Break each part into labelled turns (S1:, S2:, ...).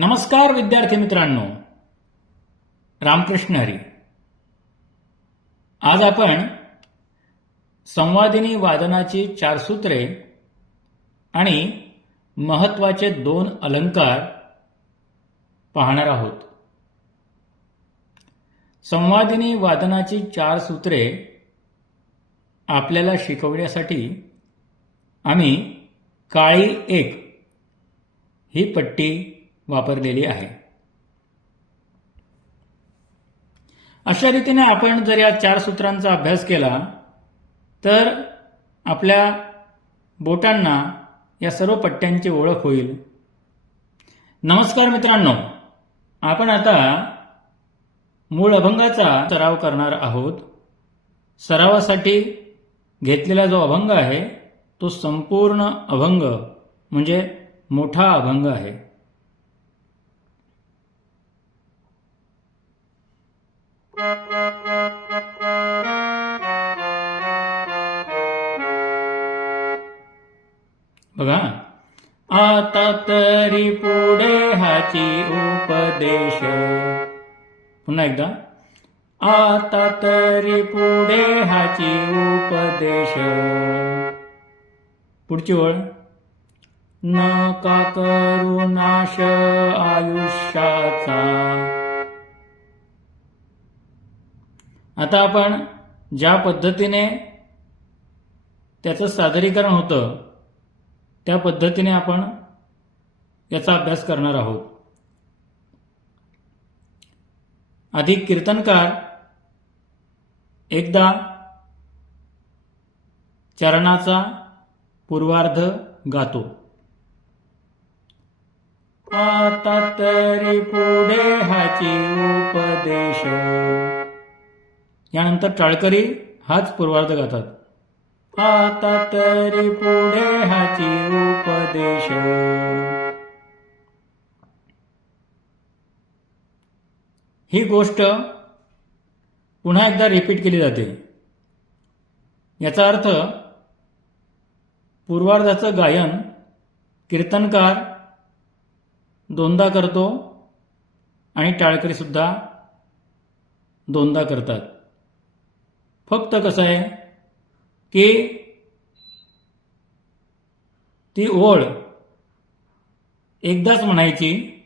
S1: नमस्कार विद्यार्थी मित्रांनो. रामकृष्ण हरी. आज आपण संवादिनी वादनाची चार सूत्रे आणि महत्त्वाचे दोन अलंकार पाहणार आहोत. संवादिनी वादनाची चार सूत्रे आपल्याला शिकवण्यासाठी आम्ही काळी एक ही पट्टी वापरलेली आहे. अशा रीतीने आपण जर या चार सूत्रांचा अभ्यास केला तर आपल्या बोटांना या सर्व पट्ट्यांची ओळख होईल. नमस्कार मित्रांनो आपण आता मूळ अभंगाचा सराव करणार आहोत. सरावासाठी घेतलेला जो अभंग आहे तो संपूर्ण अभंग म्हणजे मोठा अभंग आहे. बघा. आता तरी पुढे हाची उपदेश. पुन्हा एकदा. आता तरी पुढे हाची उपदेश. पुढची ओळ. नका करू नाश आयुष्याचा. आता आपण ज्या पद्धतीने त्याचं सादरीकरण होतं त्या पद्धतीने आपण याचा अभ्यास करणार आहोत. अधिक कीर्तनकार एकदा चरणाचा पूर्वार्ध गातो. आता तरी पुढे हाची उपदेश. यानंतर टाळकरी हाच पूर्वार्ध गातात. आता तरी पुढे हाची उपदेश. ही गोष्ट पुन्हा एकदा रिपीट केली जाते. याचा अर्थ पूर्वार्धाचं गायन कीर्तनकार दोनदा करतो आणि टाळकरी सुद्धा दोनदा करतात. फक्त कसं आहे? की ती ओळ एकदाच म्हणायची.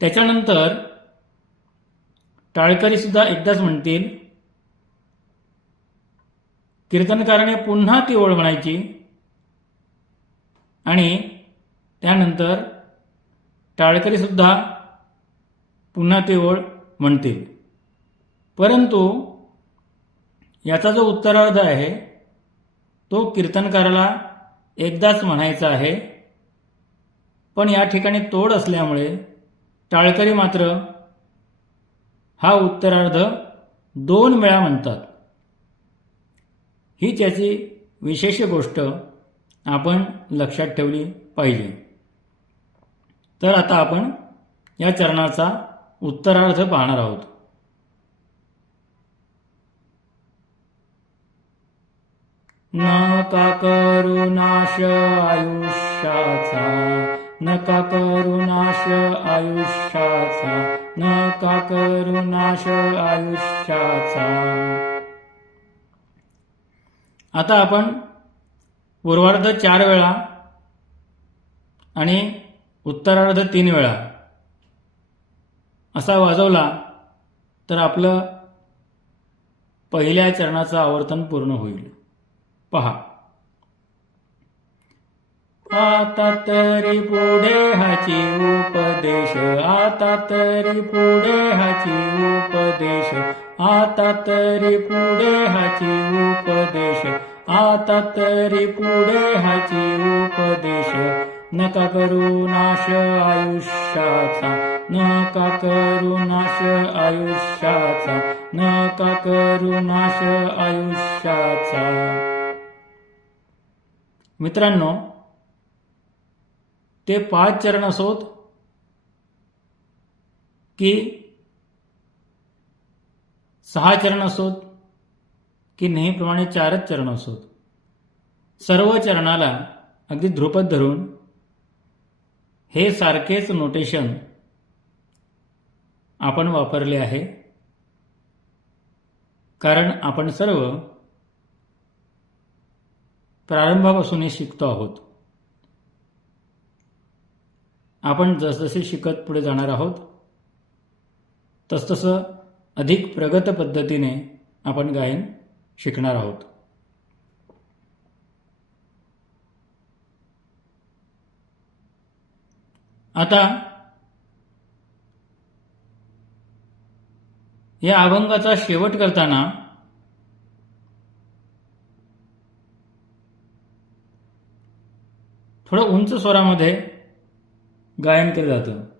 S1: त्याच्यानंतर टाळकरी सुद्धा एकदाच म्हणतील. कीर्तनकाराने पुन्हा ती ओळ म्हणायची. आणि त्यानंतर टाळकरी सुद्धा पुन्हा ती ओळ म्हणतील. परंतु याचा जो उत्तरार्ध आहे तो कीर्तनकाराला एकदाच म्हणायचा आहे. पण या ठिकाणी तोड असल्यामुळे टाळकरी मात्र हा उत्तरार्ध दोन वेळा म्हणतात. ही त्याची विशेष गोष्ट आपण लक्षात ठेवली पाहिजे. तर आता आपण या चरणाचा उत्तरार्ध पाहणार आहोत. नका करू नाश आयुष्याचा नका करू नाश आयुष्याचा नका करू नाश आयुष्याचा आता आपण पूर्वार्ध चार वेळा आणि उत्तरार्ध तीन वेळा असा वाजवला तर आपलं पहिल्या चरणाचं आवर्तन पूर्ण होईल. पहा. आता तरी पुढे हाची उपदेश आता तरी पुढे हाची उपदेश आता तरी पुढे हाची उपदेश आता तरी पुढे हाची उपदेश. नका करू नाश आयुष्याचा नका करू नाश आयुष्याचा नका करू नाश आयुष्याचा. मित्रांनो ते पाच चरण असोत की सहा चरण असोत की नेहमीप्रमाणे चारच चरण असोत. सर्व चरणाला अगदी ध्रुपद धरून हे सारखेच नोटेशन आपण वापरले आहे. कारण आपण सर्व प्रारंभापासून हे शिकतो आहोत. आपण जसजसे शिकत पुढे जाणार आहोत तसतसं अधिक प्रगत पद्धतीने आपण गायन शिकणार आहोत. आता या अभंगाचा शेवट करताना थोडं उंच स्वरामध्ये गायन केलं जातं.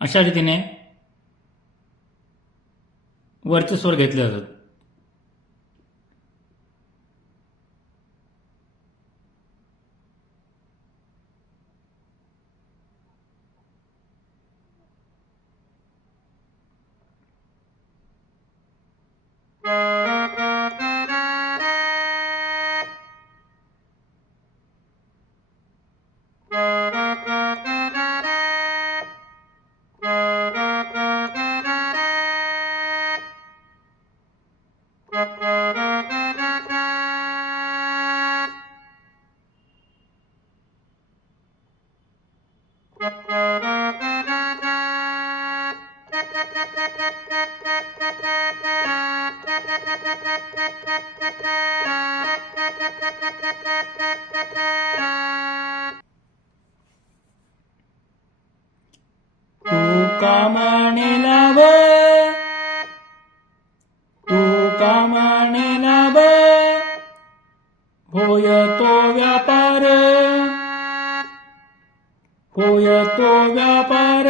S1: अशा रीतीने वर्चस्वर घेतले जातात कामने वेना वे भोयो व्यापार। भूयतो व्यापार।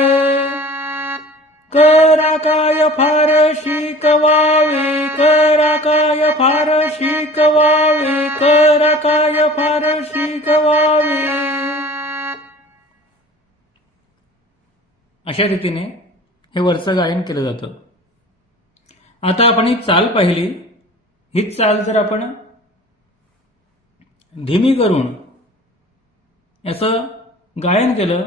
S1: करकाय फार शिकवावे व्यापारोराय फार शिकवावे फारीकवाे फार शिकवावे। अशा रीतीने हे वरचं गायन केलं जातं. आता आपण ही चाल पाहिली. हीच चाल जर आपण धीमी करून याचं गायन केलं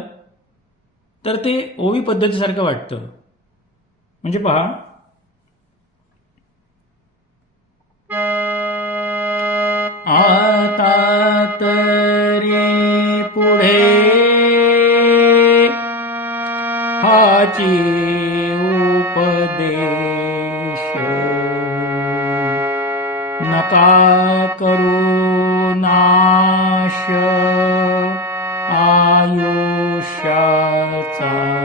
S1: तर ते ओवी पद्धतीसारखं वाटतं. म्हणजे पहा. आता तरी पुढे हाची उपदेश. नका करू नाश आयुष्याचा.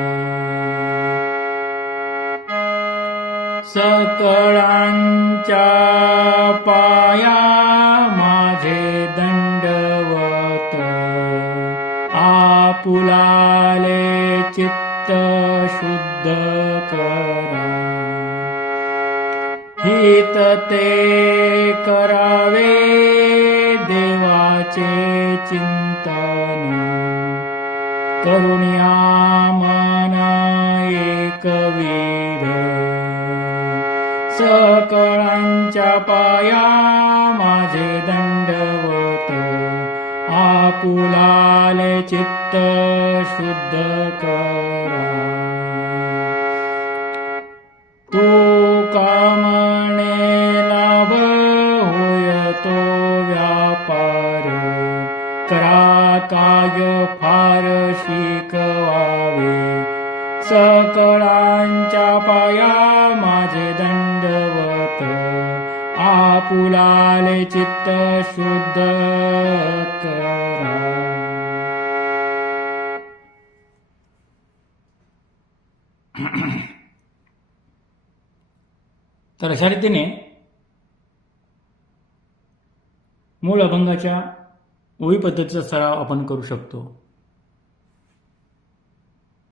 S1: सकळांच्या पाया माझे दंडवत. आपुलाले चित्त शुद्ध करा हित ते करावे देवाचे चिंतन। करुण्या एक कविध सकळांच्या पाया माझे दंडवत। आपुलाले चित्त शुद्ध करा. तू कामने लाभ होय तो व्यापार. करा काय फार शिकवावे. सकळांच्या पाया माझे दंडवत. आपुलाले चित्त शुद्ध तर अशा रीतीने मूळ अभंगाच्या ओळी पद्धतीचा सराव आपण करू शकतो.